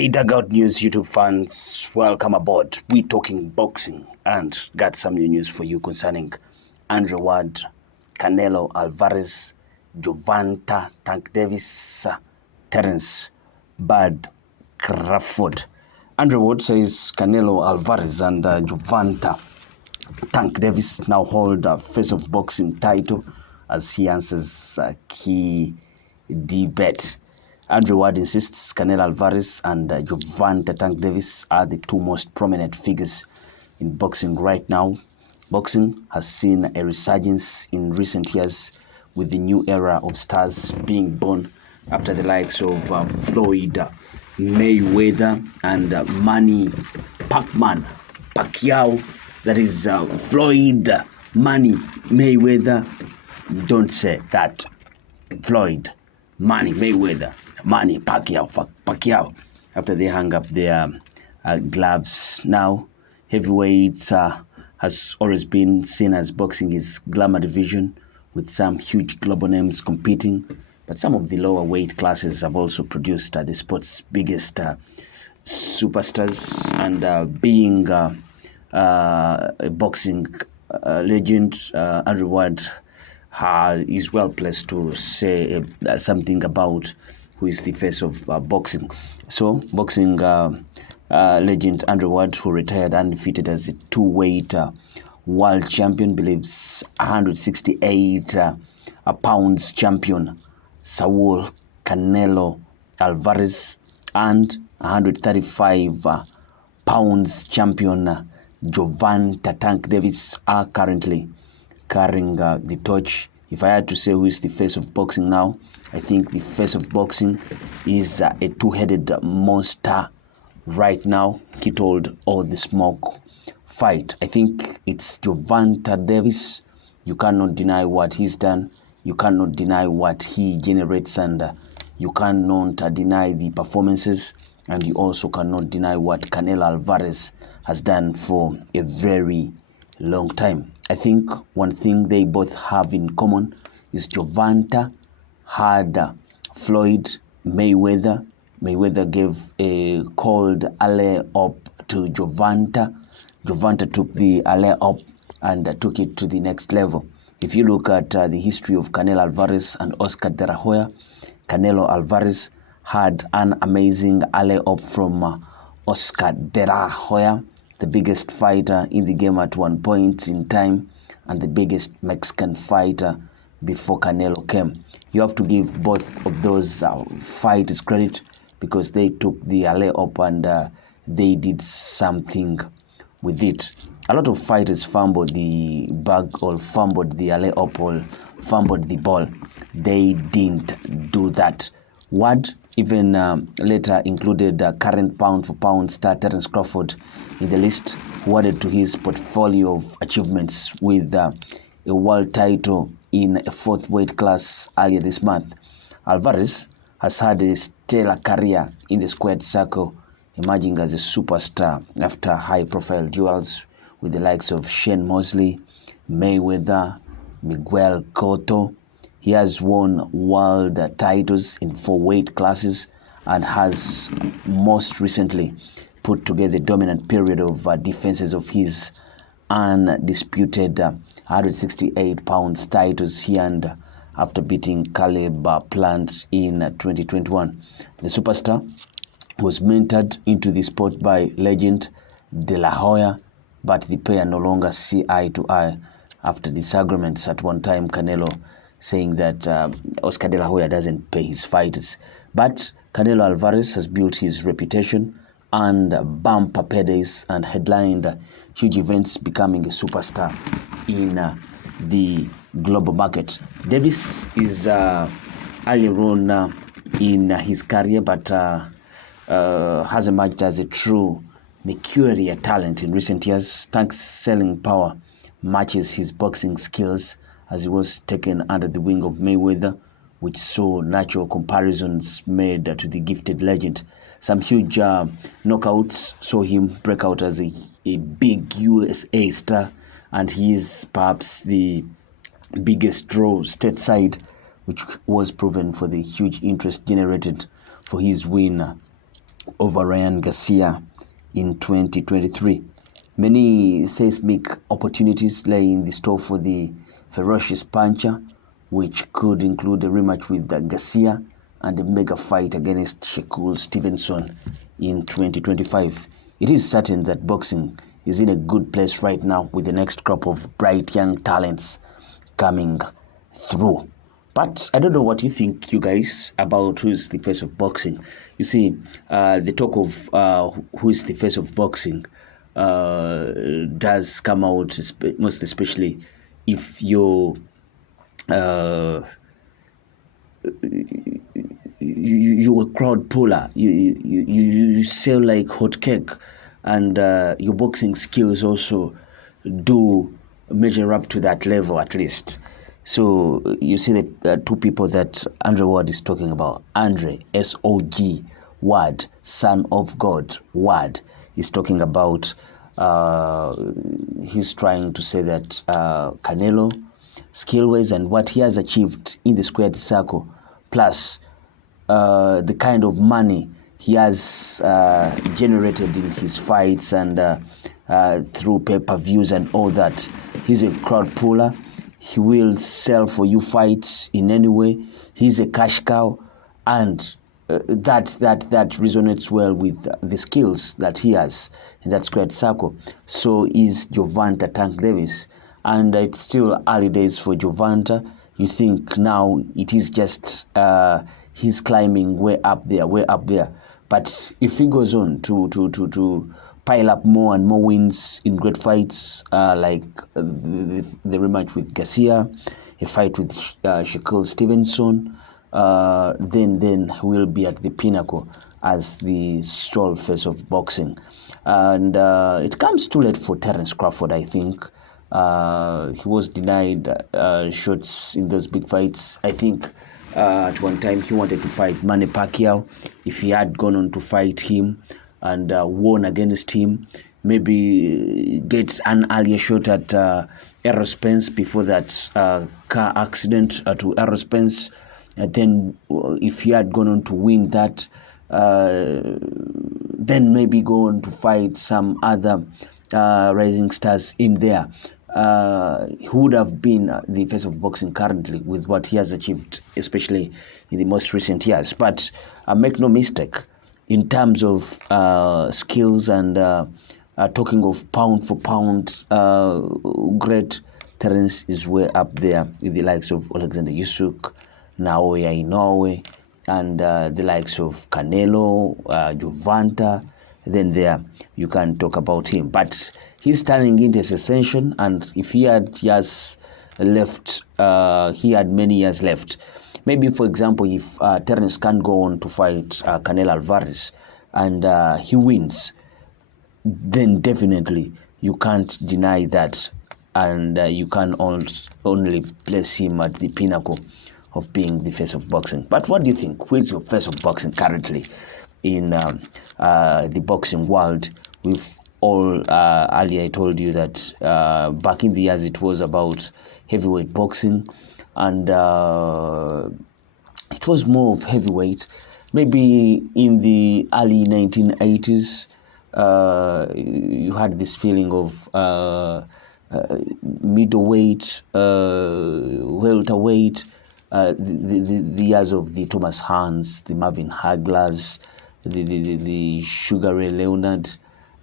Hey Dugout News YouTube fans, welcome aboard. We're talking boxing and got some new news for you concerning Andre Ward, Canelo, Alvarez, Gervonta, Tank Davis, Terence Crawford. Andre Ward says Canelo, Alvarez and Gervonta, Tank Davis now hold a face of boxing title as he answers a key debate. Andre Ward insists Canelo Alvarez and Gervonta Tank Davis are the two most prominent figures in boxing right now. Boxing has seen a resurgence in recent years with the new era of stars being born after the likes of Floyd Mayweather and Manny Pacquiao. That is Floyd Manny Mayweather. Don't say that. Floyd Manny Mayweather, Manny Pacquiao, after they hung up their gloves. Now, heavyweight has always been seen as boxing is glamour division with some huge global names competing, but some of the lower weight classes have also produced the sport's biggest superstars. And being a boxing legend, Andre Ward is well placed to say something about who is the face of boxing. So, boxing legend Andre Ward, who retired undefeated as a two-weight world champion, believes 168 pounds champion Saul Canelo Alvarez and 135 pounds champion Gervonta Tank Davis are currently carrying the torch. If I had to say who is the face of boxing now, I think the face of boxing is a two-headed monster right now. He told all the smoke fight. I think it's Gervonta Davis. You cannot deny what he's done. You cannot deny what he generates, and you cannot deny the performances, and you also cannot deny what Canelo Alvarez has done for a very long time. I think one thing they both have in common is Gervonta had Floyd Mayweather. Mayweather gave a cold alley-oop to Gervonta. Gervonta took the alley-oop and took it to the next level. If you look at the history of Canelo Alvarez and Oscar De La Hoya, Canelo Alvarez had an amazing alley-oop from Oscar De La Hoya, the biggest fighter in the game at one point in time and the biggest Mexican fighter before Canelo came. You have to give both of those fighters credit because they took the alley-oop and they did something with it. A lot of fighters fumbled the bag or fumbled the alley-oop or fumbled the ball. They didn't do that. Ward even later included current pound-for-pound star Terence Crawford in the list, who added to his portfolio of achievements with a world title in a fourth weight class earlier this month. Alvarez has had a stellar career in the squared circle, emerging as a superstar after high-profile duels with the likes of Shane Mosley, Mayweather, Miguel Cotto. He has won world titles in 4 weight classes and has most recently put together a dominant period of defenses of his undisputed 168 pounds titles he earned after beating Caleb Plant in 2021. The superstar was mentored into the sport by legend De La Hoya, but the pair no longer see eye to eye after disagreements at one time. Canelo saying that Oscar De La Hoya doesn't pay his fighters. But Canelo Alvarez has built his reputation and bumper paydays and headlined huge events, becoming a superstar in the global market. Davis is earlier on in his career, but has emerged as a true mercurial talent in recent years. Tank's selling power matches his boxing skills, as he was taken under the wing of Mayweather, which saw natural comparisons made to the gifted legend. Some huge knockouts saw him break out as a big USA star, and he is perhaps the biggest draw stateside, which was proven for the huge interest generated for his win over Ryan Garcia in 2023. Many seismic opportunities lay in the store for the ferocious puncher, which could include a rematch with Garcia and a mega fight against Shakur Stevenson in 2025. It is certain that boxing is in a good place right now with the next crop of bright young talents coming through. But I don't know what you think, you guys, about who's the face of boxing. You see, the talk of who is the face of boxing does come out, most especially if you you're a crowd puller. You sell like hot cake, and your boxing skills also do measure up to that level at least. So you see the two people that Andre Ward is talking about. Andre, S-O-G, Ward, son of God, Ward, is talking about, he's trying to say that Canelo, skill-wise, and what he has achieved in the squared circle, plus the kind of money he has generated in his fights and through pay-per-views and all that. He's a crowd puller. He will sell for you fights in any way. He's a cash cow, and that resonates well with the skills that he has in that squared circle. So is Gervonta Tank Davis, and it's still early days for Gervonta. You think now it is just he's climbing way up there. But if he goes on to pile up more and more wins in great fights, like the rematch with Garcia, a fight with Shakur Stevenson, then we'll be at the pinnacle as the sole face of boxing. And it comes too late for Terence Crawford, I think. He was denied shots in those big fights. I think at one time he wanted to fight Manny Pacquiao. If he had gone on to fight him and won against him, maybe get an earlier shot at Errol Spence before that car accident to Errol Spence. And then if he had gone on to win that, then maybe go on to fight some other rising stars in there. Who would have been the face of boxing currently with what he has achieved, especially in the most recent years. But make no mistake, in terms of skills and talking of pound for pound, great, Terence is way up there with the likes of Alexander Usyk, Naoya Inoue, and the likes of Canelo, Gervonta. Then there you can talk about him. But he's turning into a sensation, and if he had years left, he had many years left. Maybe, for example, if Terence can't go on to fight Canelo Alvarez and he wins, then definitely you can't deny that, and you can only place him at the pinnacle of being the face of boxing. But what do you think? Who is your face of boxing currently in the boxing world? We've all earlier I told you that back in the years it was about heavyweight boxing, and it was more of heavyweight. Maybe in the early 1980s, you had this feeling of middleweight, welterweight, the years of the Thomas Hans, the Marvin Haglers, the Sugar Ray Leonard,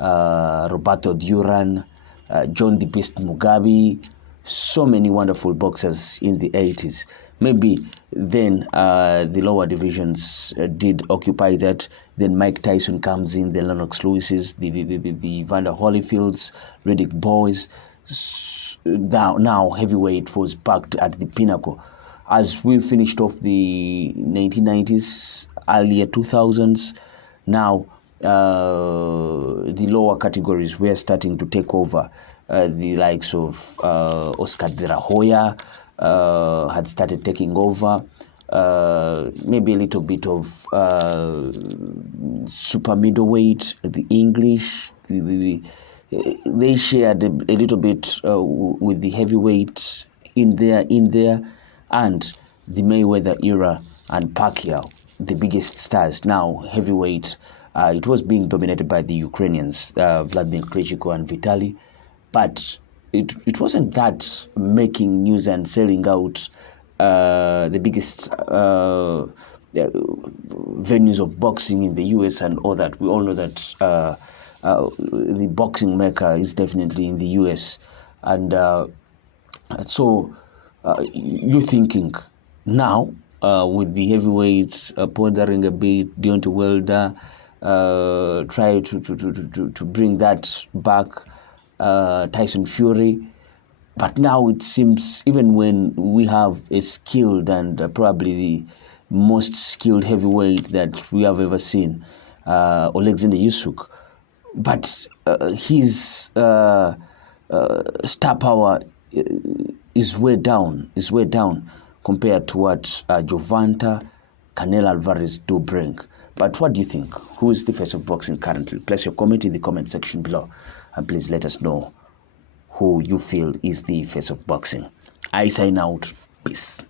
Roberto Duran, John the Beast Mugabe, so many wonderful boxers in the 80s. Maybe then the lower divisions did occupy that. Then Mike Tyson comes in, the Lennox Lewises, the Evander Holyfields, Riddick Boys. Now heavyweight was backed at the pinnacle. As we finished off the 1990s, earlier 2000s, now the lower categories were starting to take over. The likes of Oscar de la Hoya had started taking over. Maybe a little bit of super middleweight, the English, they shared a little bit with the heavyweight in there, and the Mayweather era and Pacquiao, the biggest stars. Now heavyweight It was being dominated by the Ukrainians, Vladimir Klitschko and Vitaly, but it wasn't that making news and selling out the biggest venues of boxing in the US and all that. We all know that the boxing mecca is definitely in the US. And so you're thinking now, with the heavyweights pondering a bit, Deontay Wilder, try to bring that back, Tyson Fury. But now it seems, even when we have a skilled and probably the most skilled heavyweight that we have ever seen, Alexander Usyk, but his star power is way down compared to what Gervonta, Canelo, Alvarez do bring. But what do you think? Who is the face of boxing currently? Place your comment in the comment section below, and please let us know who you feel is the face of boxing. I sign out. Peace.